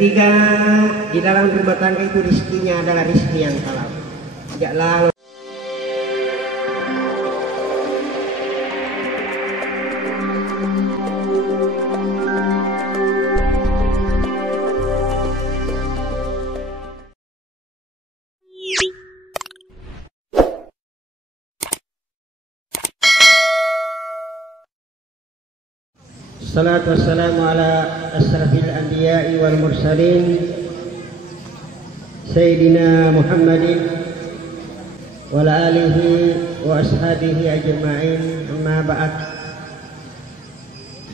Tiga, di dalam rumah tangga itu rizkinya adalah rizki yang halal. Tidak lalu Salatu wassalamu ala asrafil anbiya'i wal mursalin Sayyidina Muhammadin wa ala alihi wa ashabihi ajma'in, amma ba'd.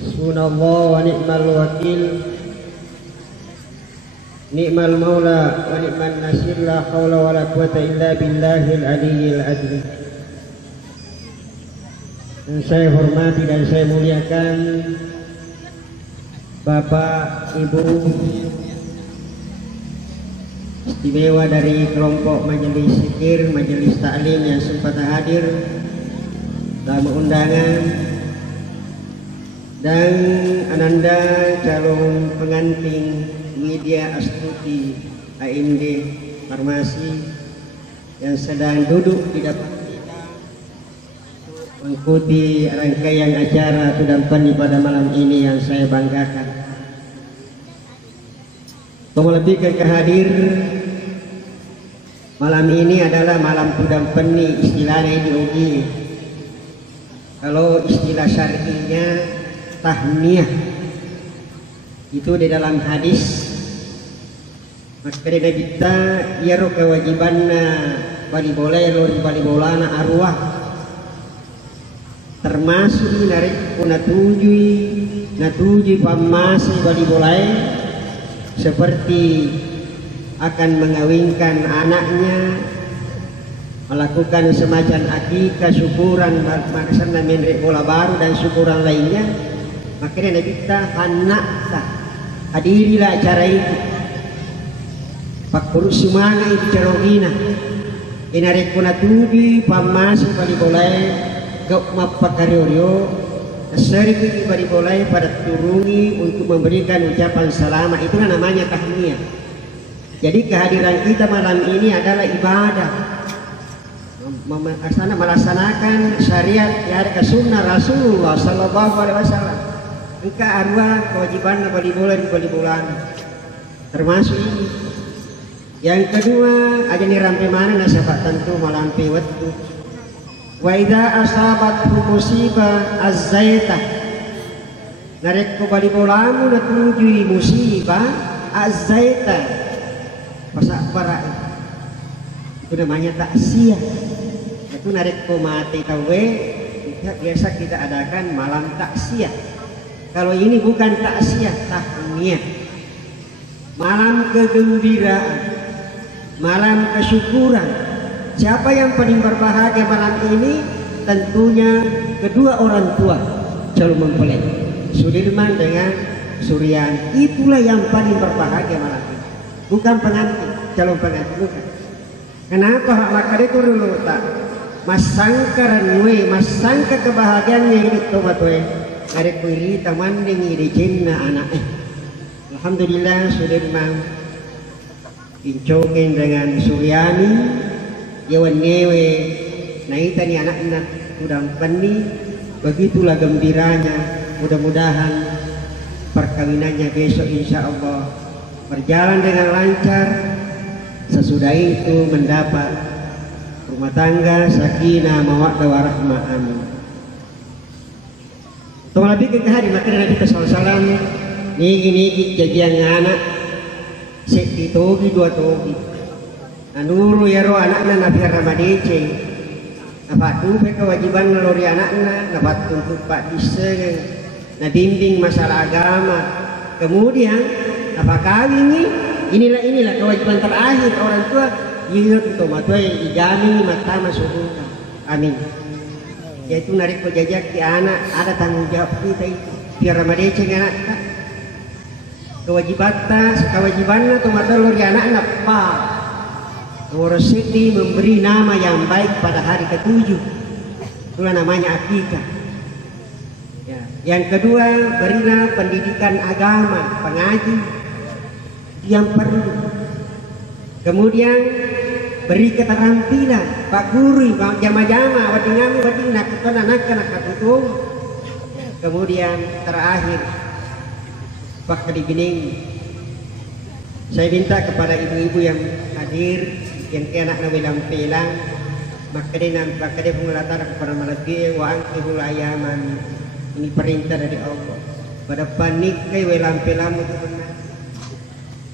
Hasbunallahu wa ni'mal wakil, ni'mal maula wa ni'man nasir, la hawla wa la quwata illa billahil aliyyil azim. Dan saya hormati dan saya muliakan Bapak, Ibu istimewa dari kelompok majelis zikir, majelis taklim yang sempat hadir dalam undangan, dan Ananda calon pengantin Widya Astuti AMD Farmasi yang sedang duduk di depan kita mengikuti rangkaian acara Tudampani pada malam ini yang saya banggakan. Lebih ke hadir malam ini adalah malam Tudampani, istilahnya ini ugi. Kalau istilah syar'inya tahniah itu di dalam hadis, maka dari kita ia kewajibanna bali boleh lori bali bolana arwah, termasuk dari natujui pamasi bali boleh, seperti akan mengawinkan anaknya, melakukan semacam akikah, syukuran, maksudnya menrek bola baru dan syukuran lainnya. Makanya kita hanakta hadirilah acara itu, pakuru semangat itu carogina inarek kunatubi pamasi bali boleh gak mapakario sering bali boleh pada turungi untuk memberikan ucapan selamat. Itulah namanya tahniah. Jadi kehadiran kita malam ini adalah ibadah, melaksanakan syariat yang ada sunnah Rasulullah Sallallahu Alaihi Wasallam. Engkau arwah kewajiban bali bulan termasuk ini. Yang kedua, aja nih rampe mana nasabak tentu malampi waktu. Wa idza asabat musibah azzaita, narek ko bali bolamu natujui musibah azzaita pasak para itu namanya taksiyah. Itu narek ko mati tawe biasa kita adakan malam taksiyah. Kalau ini bukan taksiyah, tahniah, malam kegembiraan, malam kesyukuran. Siapa yang paling berbahagia malam ini? Tentunya kedua orang tua calon mempelai, Sudirman dengan Suryan. Itulah yang paling berbahagia malam ini, bukan pengantin, calon pengantin, bukan. Kenapa? Maka itu dulu tak masangka ranwe, masangka kebahagiaannya ini tomatue ada kuiri taman dengan jenna anak. Alhamdulillah Sudirman pincokin dengan Suryani yawan newe naita ni anak-anak Tudampani. Begitulah gembiranya. Mudah-mudahan perkawinannya besok insya Allah berjalan dengan lancar. Sesudah itu mendapat rumah tangga sakinah mawaddah warahmah, amin. Tolong lebih ke hari maka Nabi SAW niki jajian anak seti togi dua togi anuru ya roh anakna Nabi Ramadece apa tuh kewajiban naluri anakna dapat tuntut Pak Dise na bimbing masalah agama. Kemudian apa kali inilah kewajiban terakhir orang tua yaitu tomatoi igami mata masuk amin, yaitu narik pejajak di anak. Ada tanggung jawab kita itu biar Ramadece anak kewajibannya tomatoi anak pak Warasiti memberi nama yang baik pada hari ke-7. Itulah namanya akikah. Ya. Yang kedua, berilah pendidikan agama, pengaji. yang perlu. Kemudian beri keterampilan Pak Guru, jama-jama wading nak kita anak kutung. Kemudian terakhir Pak Kadibining, saya minta kepada ibu-ibu yang hadir yang kena nawilang pelang, maka dia nampak dia pengulatar kepada malagi wa angkihul ayaman. Ini perintah dari Allah. Pada panik kay welang pelamu itu benar.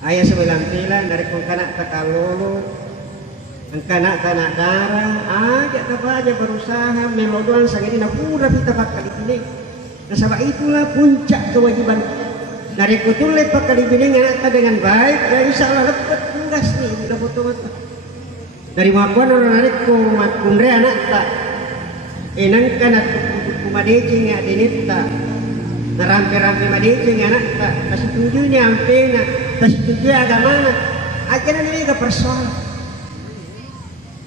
Ayah sewelang pelang dari kongkanak takalolo, angkanak tanah darah, ajak apa aja berusaha melodoan sang ini napura kita Pak Kadibining. Nah sebab itulah puncak kewajiban. Dari kutulit Pak Kadibining anak dengan baik, ya insya Allah lepas tugas nih, udah foto-foto. Dari makuan orang anak kumre anak tak, enangkan at kumadecing ya dinita, narampe-rampe madecing anak tak, kasih tujuhnya ampena, kasih tujuh agama, aja nanti ke persoalan.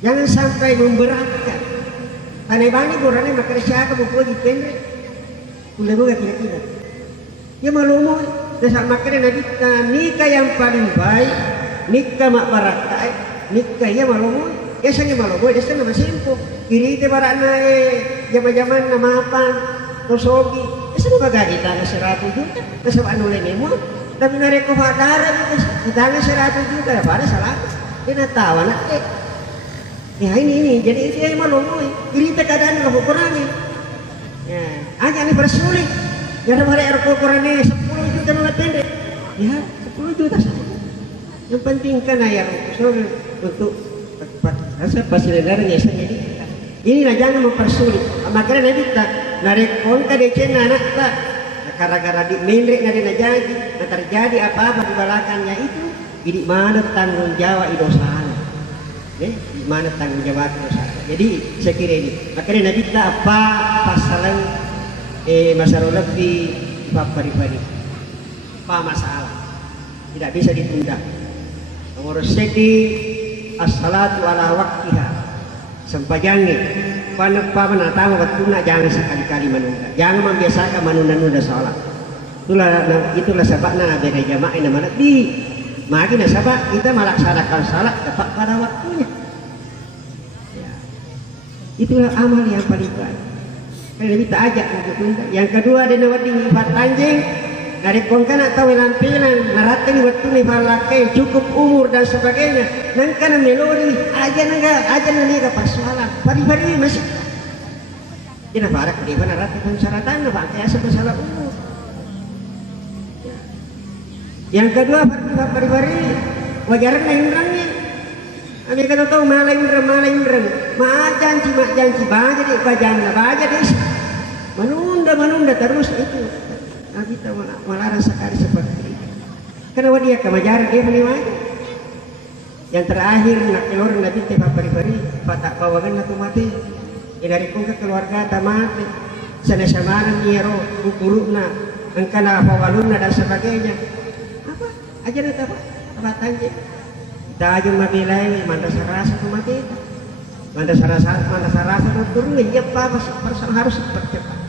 Jangan sampai memberatkan. Tanah bani kurangnya makan siapa buku di pendek, boleh bukan kira-kira. Ya malumu, dasar makanya Nabi nikah yang paling baik, nikah mak barakai, nikah ya malumu, ya sange malumu, ya sange masimpo, kiri te barana zaman-zaman nama apa, tosogi, ya sange baga kita na 100 juta, kasab anu lenemo, tapi nareko hadara kita na 100 juta, pada salah, dia natawa nak ya ini, jadi dia malumu, kiri te keadaan kalau kurangin, ya, aja nih bersulit. Ya hari Al-Quran 10 juta nolak pendek. Ya 10 juta saja. Yang penting kan yang untuk rasa pasiledarnya sendiri. Inilah jangan mempersulit. Makanya Nabi tak narekon ka decen anak tak. Gara-gara di menrek nari najadi, nah terjadi apa-apa di belakangnya itu, di mana tanggung jawab idosana. Di mana tanggung jawab idosana. Jadi saya kira ini. Makanya Nabi tak apa pasalan masalah lebih pari-pari apa masalah tidak bisa ditunda. Nomor sedi as-salatu ala waktiha sempajangi panapa menatamu waktunya jangan sekali-kali menunda, jangan membiasakan menunda-nunda sholat. Itulah sebabnya beda jamaah nama Nabi makin sebab kita melaksanakan sholat tepat pada waktunya ya. Itulah amal yang paling baik. Lebih tak ajak untuk tunda. Yang kedua ada nawat di empat anjing dari kongkana tahu lampilan naratin waktu ni palakai cukup umur dan sebagainya. Nangkana melodi aja naga persoalan. Pari-pari masih. Jadi farak dia naratin pensyaratan apa kayak masalah umur. Yang kedua pari-pari wajaran indrangnya. Ambil kata tahu malah indrang mak janji baca deh baca deh menunda terus itu. Nah kita melarang sekali seperti itu. Kenapa dia kemajaran dia menerima. Yang terakhir nak keluar Nabi tebak pari-pari patak bawakan aku mati. Dari kongka keluarga tamat sana samaran niero ukuruna engkana fawaluna dan sebagainya. Apa aja nanti apa tanya. Tajam mabilai manda sarasa tu mati. Manda sarasa tu turun apa harus percepat.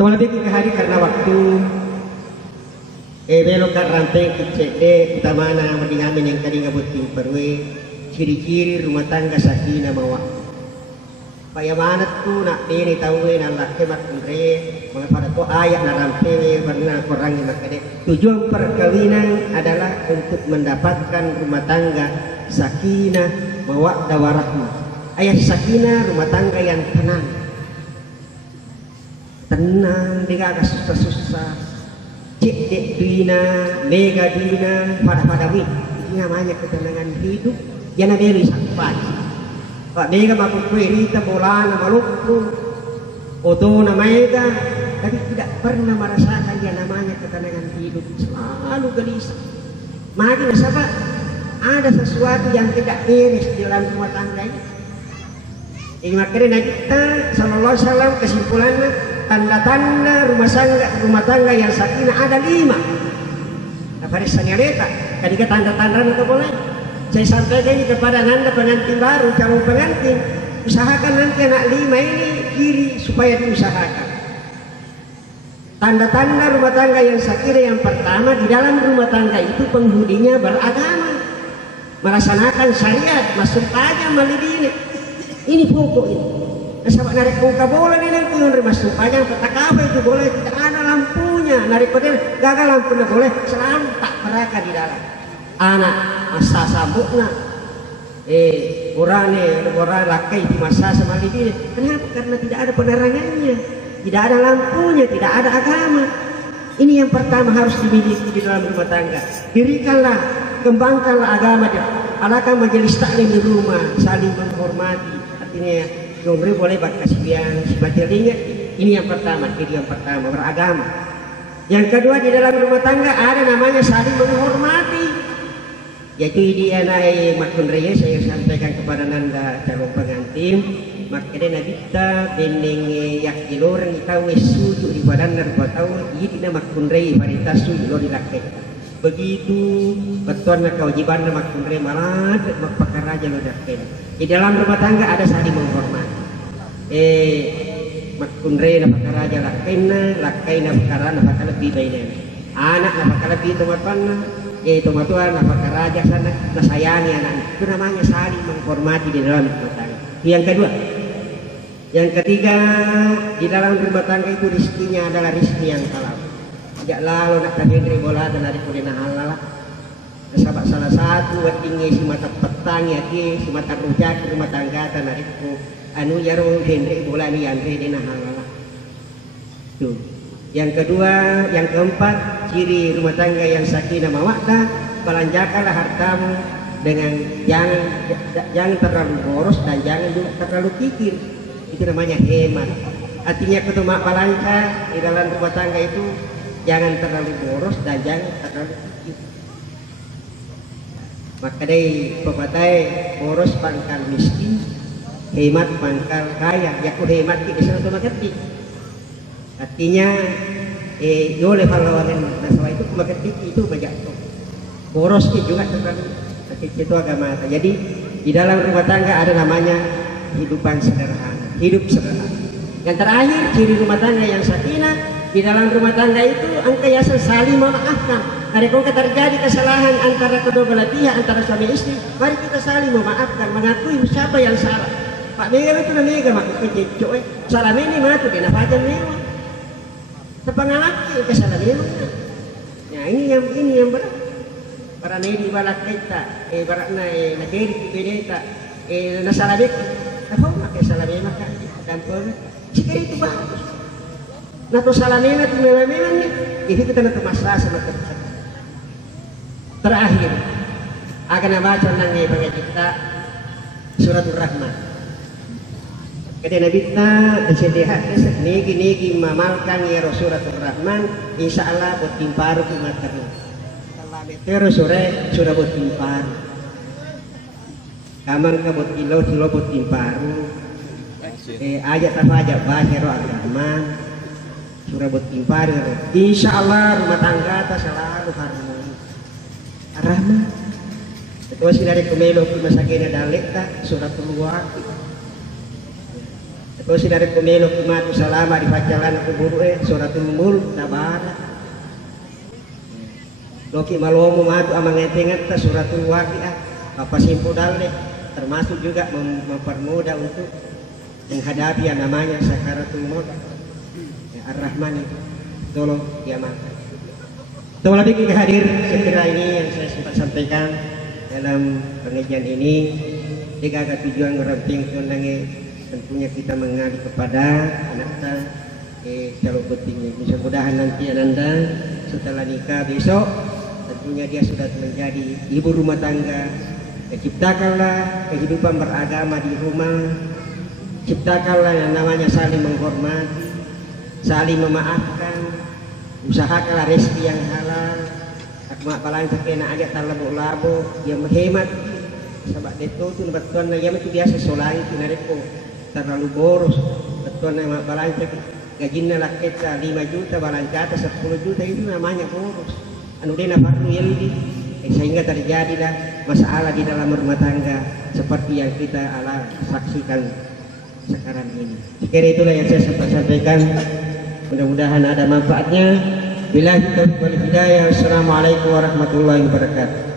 Tuan lebih ke hari karena waktu belokan rantai kicede utama na madingamin yang kali ngabuting perwe ciri-ciri rumah tangga sakinah mawa. Payamanat tu nak diri tahu na laki makundre mga pada tu ayat na rampe warna kurangi makade. Tujuan perkawinan adalah untuk mendapatkan rumah tangga sakinah mawaddah warahmah. Ayat sakinah rumah tangga yang tenang, tidak ada susah-susah. Cek dek dina, mega dina, pada wih. Ini namanya ketenangan hidup. Jangan diri sampai. Pak mega makuk rita bola nama luku, oto nama mega, tapi tidak pernah merasakan yang namanya ketenangan hidup. Selalu gelisah. Makin sahabat, ada sesuatu yang tidak beres di dalam rumah tangga ini. Ini makanya kita sallallahu alaihi wasallam kesimpulannya tanda-tanda rumah tangga yang sakinah ada 5. Nah, pada sanyaleta, ketika tanda-tanda itu boleh. Saya sampaikan ini kepada Nanda pengantin baru, calon pengantin, usahakan nanti anak 5 ini kiri supaya diusahakan. Tanda-tanda rumah tangga yang sakit yang pertama, di dalam rumah tangga itu penghuninya beragama, melaksanakan syariat, masuk aja malidini. Ini pokok ini. Sahabat narik muka boleh nih nanti masuk aja petak itu boleh, tidak ada lampunya, narik pedel gagal lampunya boleh, selalu tak mereka di dalam. Anak masa sabukna, orang lakai di masa malidini. Kenapa? Karena tidak ada penerangannya. Tidak ada lampunya, tidak ada agama. Ini yang pertama harus dimiliki di dalam rumah tangga. Dirikanlah, kembangkanlah agama dia. Adakan majelis taklim di rumah, saling menghormati. Artinya, Gomri boleh berkasihan, sebagai ingat. Ini yang pertama, jadi yang pertama beragama. Yang kedua di dalam rumah tangga ada namanya saling menghormati. Yaitu di anak Makun Raya saya sampaikan kepada Nanda calon pengantin. Makanya kita beneng yakin orang tahu suju di badan dan tahu ini nama kunrei varietas suju lo dilakai. Begitu betul nak kewajiban nama kunrei malah pakar aja lo dilakai. Di dalam rumah tangga ada saling menghormati. Makunrei nama pakar aja lakai nama pakar nama pakar lebih baiknya. Anak nama pakar lebih teman teman nama pakar aja sana sayangi anak. Itu namanya saling menghormati di dalam rumah tangga. Yang kedua. Yang ketiga, di dalam rumah tangga itu rizkinya adalah rizki yang halal. Tidak lalu nak kadang bola dan hari kulina halal. Sahabat salah satu tinggi si mata petang ya si mata rujak rumah tangga dan hariku anu jaro hendrik bola ni andre dina halal. Tuh. Yang kedua, yang keempat, ciri rumah tangga yang sakinah mawaddah, belanjakanlah hartamu dengan jangan terlalu boros dan jangan juga terlalu kikir. Itu namanya hemat. Artinya ketemu balanca di dalam rumah tangga itu jangan terlalu boros dan jangan terlalu kikir. Maka dari pepatai boros pangkal miskin, hemat pangkal kaya. Ya ku hemat di sana tu mengerti. Artinya oleh pahlawan nasawa itu mengerti itu banyak. Boros itu juga terlalu. Itu agama. Jadi di dalam rumah tangga ada namanya hidupan sederhana. Hidup sederhana. Yang terakhir ciri rumah tangga yang sakinah, di dalam rumah tangga itu angkasa saling memaafkan. Hari kalau terjadi kesalahan antara kedua belah pihak, antara suami istri, mari kita saling memaafkan, mengakui siapa yang salah. Pak Mega itu namanya mak kecil, salah ini mah tu dia nafajan mewah. Sepengalaki kesalahan mewah. Nah ini yang berat. Para nedi balak kita, barakna negeri kita, nasalabik. Apa pakai salamena kan dampur jika itu bagus nato salamena itu memang nih itu kita nato masalah sama kita terakhir akan baca nang bagi kita suratul rahman kata nabi kita disediakan niki mamalkan ya suratul rahman insyaallah buat timparu kimat karena kalau terus surah buat timparu kaman ka buat ilo buat timparu ayat apa aja baca roh ar-rahman surah buat timparu insyaallah rumah tangga ta selalu harmoni ar-rahman itu si dari kumelo kumasakina dalek ta suratul waqi itu si dari kumelo kumatu salama di pacalan kuburu suratul mulk tabara loki malomo matu amang etengat ta suratul waqiah apa simpu dalek termasuk juga mempermudah untuk menghadapi yang namanya sakaratul maut. Ya, Ar-Rahman itu tolong diamalkan. Tolong lagi hadir segera ini yang saya sempat sampaikan dalam pengajian ini. Jika ada tujuan ngeramping tunangi tentunya kita mengalir kepada anak kita calon pentingnya. Mudah-mudahan nanti Ananda setelah nikah besok tentunya dia sudah menjadi ibu rumah tangga. Ciptakanlah kehidupan beragama di rumah, ciptakanlah yang namanya saling menghormati, saling memaafkan, usahakanlah rezeki yang halal. Akmak paling sakena aja terlalu yang menghemat. Sebab itu tu betul na yang itu biasa solai itu nareko terlalu boros. Betul na paling gajinya lah kita 5 juta, balance atas 10 juta itu namanya boros. Anu dia fardu yaldi. Sehingga terjadilah masalah di dalam rumah tangga seperti yang kita saksikan sekarang ini. Sekiranya itulah yang saya sampaikan. mudah-mudahan ada manfaatnya. Billahi taufiq wal hidayah. Assalamualaikum warahmatullahi wabarakatuh.